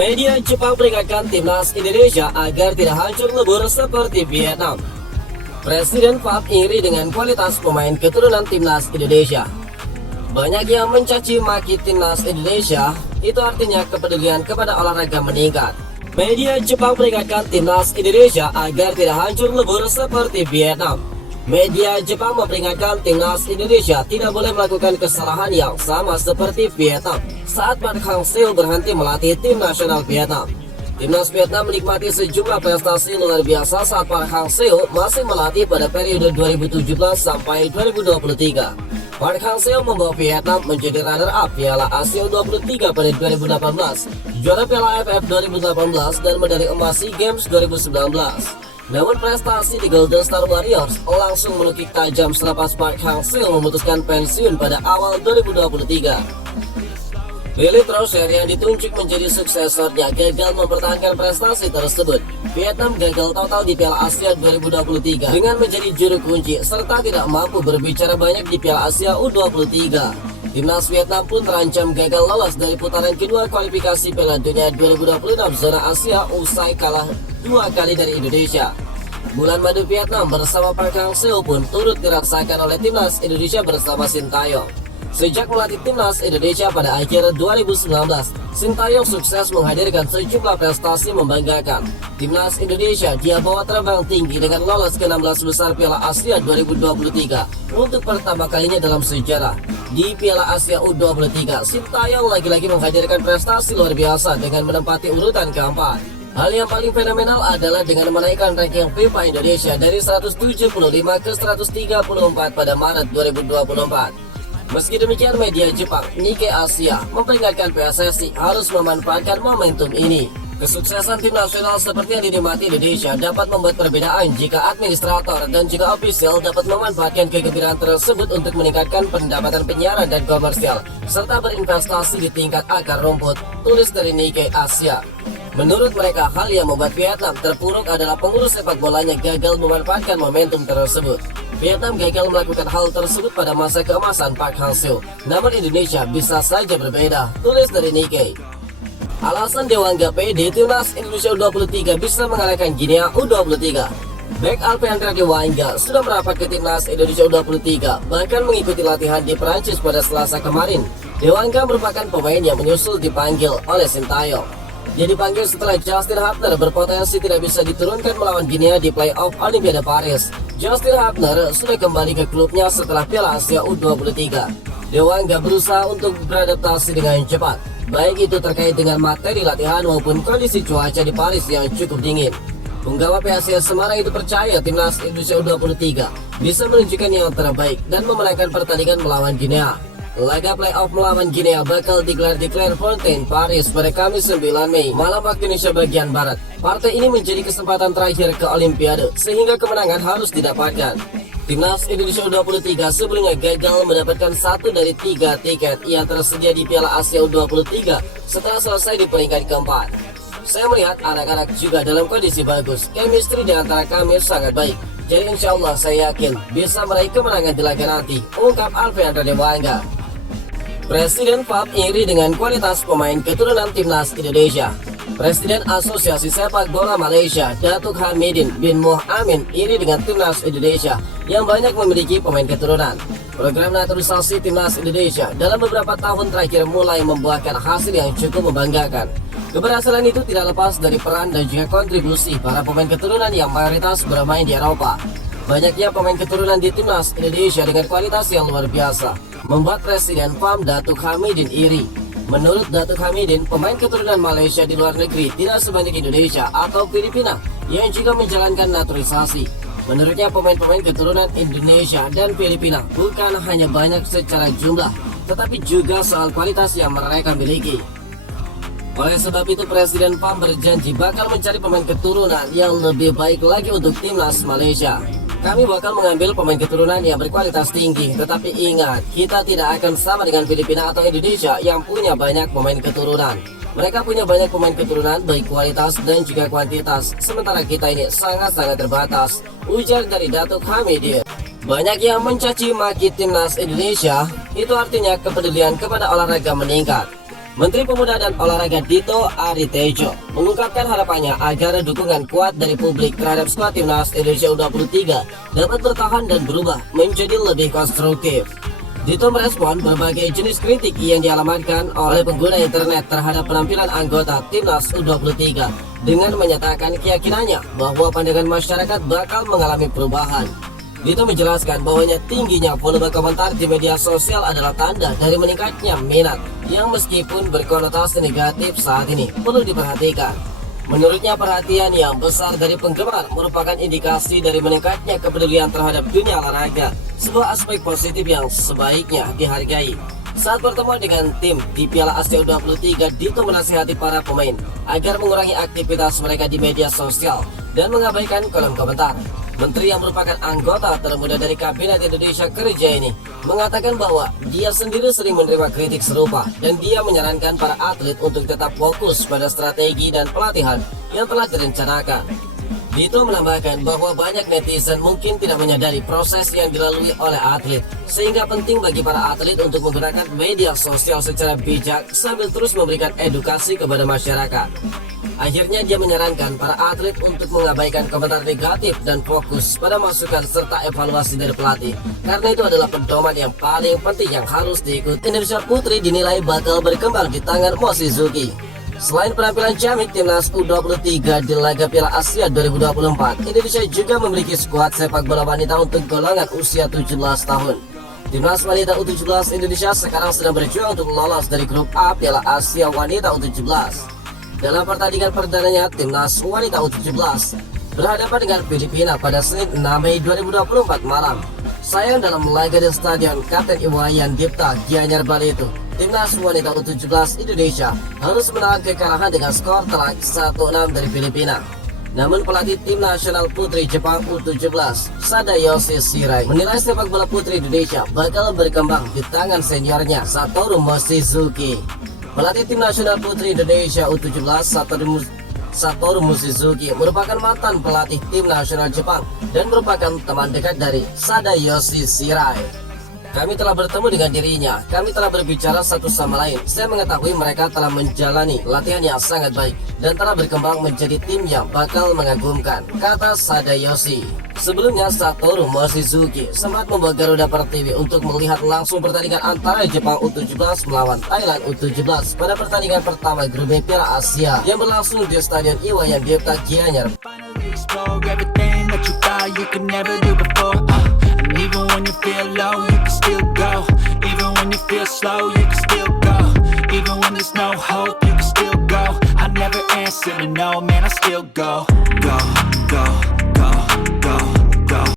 Media Jepang peringatkan timnas Indonesia agar tidak hancur lebur seperti Vietnam. Presiden FAB iri dengan kualitas pemain keturunan timnas Indonesia. Banyak yang mencaci maki timnas Indonesia, itu artinya kepedulian kepada olahraga meningkat. Media Jepang peringatkan timnas Indonesia agar tidak hancur lebur seperti Vietnam. Media Jepang memperingatkan timnas Indonesia tidak boleh melakukan kesalahan yang sama seperti Vietnam saat Park Hang-seo berhenti melatih tim nasional Vietnam. Timnas Vietnam menikmati sejumlah prestasi luar biasa saat Park Hang-seo masih melatih pada periode 2017 sampai 2023. Park Hang-seo membawa Vietnam menjadi runner-up Piala Asia U23 pada 2018, juara Piala AFF 2018 dan medali emas SEA Games 2019. Namun prestasi di Golden Star Warriors langsung menukik tajam selepas Park Hang-seo memutuskan pensiun pada awal 2023. Billy Trouser yang ditunjuk menjadi suksesornya gagal mempertahankan prestasi tersebut. Vietnam gagal total di Piala Asia 2023 dengan menjadi juru kunci serta tidak mampu berbicara banyak di Piala Asia U23. Timnas Vietnam pun terancam gagal lolos dari putaran kedua kualifikasi Piala Dunia 2026 zona Asia usai kalah 2 kali dari Indonesia. Bulan madu Vietnam bersama Park Hang-seo pun turut dirasakan oleh timnas Indonesia bersama Sintayong. Sejak melatih timnas Indonesia pada akhir 2019, Sintayong sukses menghadirkan sejumlah prestasi membanggakan. Timnas Indonesia dia bawa terbang tinggi dengan lolos ke 16 besar Piala Asia 2023 untuk pertama kalinya dalam sejarah. Di Piala Asia U23, Sintayong lagi-lagi menghadirkan prestasi luar biasa dengan menempati urutan keempat. Hal yang paling fenomenal adalah dengan menaikkan ranking FIFA Indonesia dari 175 ke 134 pada Maret 2024. Meski demikian, media Jepang Nikkei Asia memperingatkan PSSI harus memanfaatkan momentum ini. Kesuksesan tim nasional seperti yang dinikmati Indonesia dapat membuat perbedaan jika administrator dan juga ofisial dapat memanfaatkan kegembiraan tersebut untuk meningkatkan pendapatan penyiaran dan komersial, serta berinvestasi di tingkat akar rumput, tulis dari Nikkei Asia. Menurut mereka, hal yang membuat Vietnam terpuruk adalah pengurus sepak bolanya gagal memanfaatkan momentum tersebut. Vietnam gagal melakukan hal tersebut pada masa keemasan Park Hang-seo, namun Indonesia bisa saja berbeda, tulis dari Nikkei. Alasan Dewangga PD timnas Indonesia U23 bisa mengalahkan Guinea U23. Back Alpeandra Dewangga sudah merapat ke timnas Indonesia U23, bahkan mengikuti latihan di Perancis pada Selasa kemarin. Dewangga merupakan pemain yang menyusul dipanggil oleh Sintayong. Dia dipanggil setelah Justin Hubner berpotensi tidak bisa diturunkan melawan Guinea di playoff Olimpiade Paris. Justin Hubner sudah kembali ke klubnya setelah Piala Asia U23. Dewangga berusaha untuk beradaptasi dengan cepat, baik itu terkait dengan materi latihan maupun kondisi cuaca di Paris yang cukup dingin. Penggawa PSIS Semarang itu percaya timnas Indonesia U23 bisa menunjukkan yang terbaik dan memenangkan pertandingan melawan Guinea. Laga playoff melawan Guinea bakal digelar di Clairefontaine, Paris pada Kamis 9 Mei malam waktu Indonesia bagian Barat. Partai ini menjadi kesempatan terakhir ke Olimpiade sehingga kemenangan harus didapatkan. Timnas Indonesia U23 sebelumnya gagal mendapatkan 1 dari 3 tiket yang tersedia di Piala Asia U23 setelah selesai di peringkat keempat. Saya melihat anak-anak juga dalam kondisi bagus, chemistry di antara kami sangat baik. Jadi insya Allah saya yakin bisa meraih kemenangan di laga nanti, ungkap Alpeandra Dewangga. Presiden FAB iri dengan kualitas pemain keturunan timnas Indonesia. Presiden Asosiasi Sepak Bola Malaysia, Datuk Hamidin bin Moh Amin, iri dengan timnas Indonesia yang banyak memiliki pemain keturunan. Program naturalisasi timnas Indonesia dalam beberapa tahun terakhir mulai membuahkan hasil yang cukup membanggakan. Keberhasilan itu tidak lepas dari peran dan juga kontribusi para pemain keturunan yang mayoritas bermain di Eropa. Banyaknya pemain keturunan di timnas Indonesia dengan kualitas yang luar biasa membuat Presiden FAM Datuk Hamidin iri. Menurut Datuk Hamidin, pemain keturunan Malaysia di luar negeri tidak sebanyak Indonesia atau Filipina yang juga menjalankan naturalisasi. Menurutnya, pemain-pemain keturunan Indonesia dan Filipina bukan hanya banyak secara jumlah, tetapi juga soal kualitas yang mereka miliki. Oleh sebab itu, Presiden FAM berjanji bakal mencari pemain keturunan yang lebih baik lagi untuk timnas Malaysia. Kami bakal mengambil pemain keturunan yang berkualitas tinggi, tetapi ingat, kita tidak akan sama dengan Filipina atau Indonesia yang punya banyak pemain keturunan. Mereka punya banyak pemain keturunan baik kualitas dan juga kuantitas, sementara kita ini sangat-sangat terbatas, ujar dari Datuk Hamidin. Banyak yang mencaci maki timnas Indonesia, itu artinya kepedulian kepada olahraga meningkat. Menteri Pemuda dan Olahraga Dito Aritejo mengungkapkan harapannya agar dukungan kuat dari publik terhadap skuad timnas Indonesia U23 dapat bertahan dan berubah menjadi lebih konstruktif. Dito merespon berbagai jenis kritik yang dialamatkan oleh pengguna internet terhadap penampilan anggota timnas U23 dengan menyatakan keyakinannya bahwa pandangan masyarakat bakal mengalami perubahan. Dito menjelaskan bahwanya tingginya volume komentar di media sosial adalah tanda dari meningkatnya minat yang meskipun berkonotasi negatif saat ini perlu diperhatikan. Menurutnya perhatian yang besar dari penggemar merupakan indikasi dari meningkatnya kepedulian terhadap dunia olahraga, sebuah aspek positif yang sebaiknya dihargai. Saat bertemu dengan tim di Piala Asia U23, Dito menasihati para pemain agar mengurangi aktivitas mereka di media sosial dan mengabaikan kolom komentar. Menteri yang merupakan anggota termuda dari Kabinet Indonesia Kerja ini mengatakan bahwa dia sendiri sering menerima kritik serupa dan dia menyarankan para atlet untuk tetap fokus pada strategi dan pelatihan yang telah direncanakan. Dito menambahkan bahwa banyak netizen mungkin tidak menyadari proses yang dilalui oleh atlet, sehingga penting bagi para atlet untuk menggunakan media sosial secara bijak sambil terus memberikan edukasi kepada masyarakat. Akhirnya dia menyarankan para atlet untuk mengabaikan komentar negatif dan fokus pada masukan serta evaluasi dari pelatih, karena itu adalah pedoman yang paling penting yang harus diikuti. Indonesia Putri dinilai bakal berkembang di tangan Mochizuki. Selain penampilan ciamik timnas U23 di laga Piala Asia 2024, Indonesia juga memiliki skuad sepak bola wanita untuk golongan usia 17 tahun. Timnas wanita U17 Indonesia sekarang sedang berjuang untuk lolos dari grup A Piala Asia Wanita U17. Dalam pertandingan perdananya, timnas wanita U17 berhadapan dengan Filipina pada Senin 6 Mei 2024 malam. Sayang dalam laga di Stadion Kapten Iwayan Dipta Gianyar Bali itu, timnas wanita U17 Indonesia harus menahan kekalahan dengan skor telak 1-6 dari Filipina. Namun pelatih tim nasional putri Jepang U17 Sadayoshi Shirai menilai sepak bola putri Indonesia bakal berkembang di tangan seniornya Satoru Mochizuki. Pelatih tim nasional putri Indonesia U17 Satoru Mochizuki merupakan mantan pelatih tim nasional Jepang dan merupakan teman dekat dari Sadayoshi Shirai. Kami telah bertemu dengan dirinya, kami telah berbicara satu sama lain. Saya mengetahui mereka telah menjalani latihan yang sangat baik dan telah berkembang menjadi tim yang bakal mengagumkan, kata Sadayoshi. Sebelumnya Satoru Mochizuki sempat membawa Garuda Pertiwi untuk melihat langsung pertandingan antara Jepang U17 melawan Thailand U17 pada pertandingan pertama grup B Piala Asia yang berlangsung di Stadion Iwayan Dipta Gianyar. Even when you feel low, you can still go. Even when you feel slow, you can still go. Even when there's no hope, you can still go. I never answer to no, man, I still go, go, go.